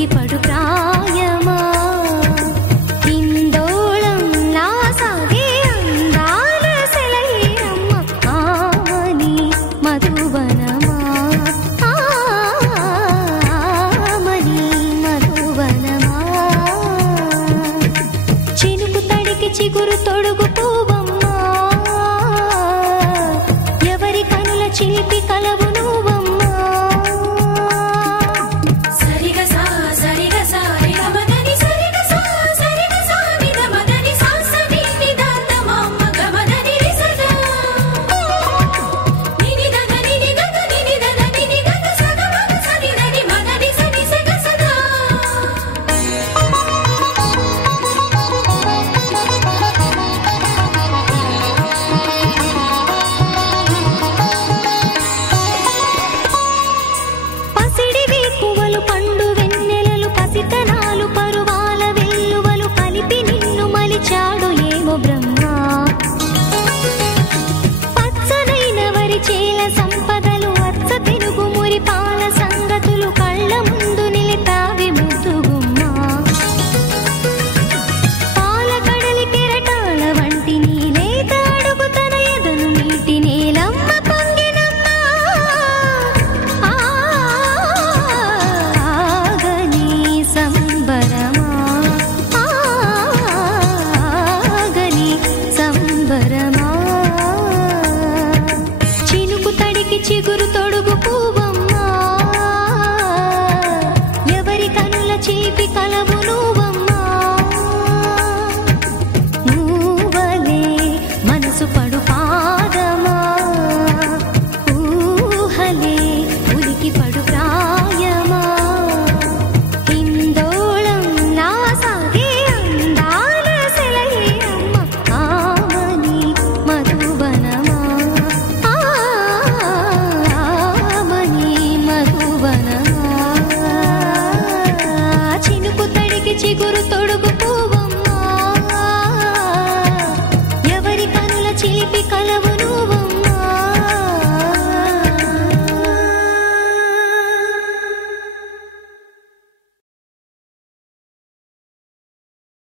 ఉలికి పడు ప్రాయమా ఇందోళం నా సాగే అందాల సెలయేరమ్మ ఆమని మధువనమా ఆమని మధువనమా చినుకు తడికి చిగురు తొడుగు పూవమ్మా ఎవరి కనుల చిలిపి కలవు నువ్వమ్మా సరిగా సా సరిగా సా గమదని సరిగా సా సరిగా సా నిదమదని సా సని నిదాత మామ గమదని రిసదా నినిదన నినిదన నినిదన నినిదన సద మగ సని దని మగని సని సగ సదా పసిడివి పువ్వులు పండు వెన్నెలలు పసితనాలు పరువాల వెల్లువలు కలిపి నిన్ను మలిచాడు ఏమో బ్రహ్మ పచ్చనైన వరి చేల సంపదలు అచ్చ తెలుగు మురి పాల సంగతులు కళ్ళ ముందు నిలితావి ముద్దుగుమ్మ పాల కడలి కెరటాల వంటి నీలేత అడుగు తన ఎదను నీటి నేలమ్మ పొంగినమ్మ ఆగని సంబరమా ఆగని సంబరమా చినుకు తడికి చిగురు తొడుగు పూవమ్మా ఎవరి కనుల చీపి కలవు నువ్వు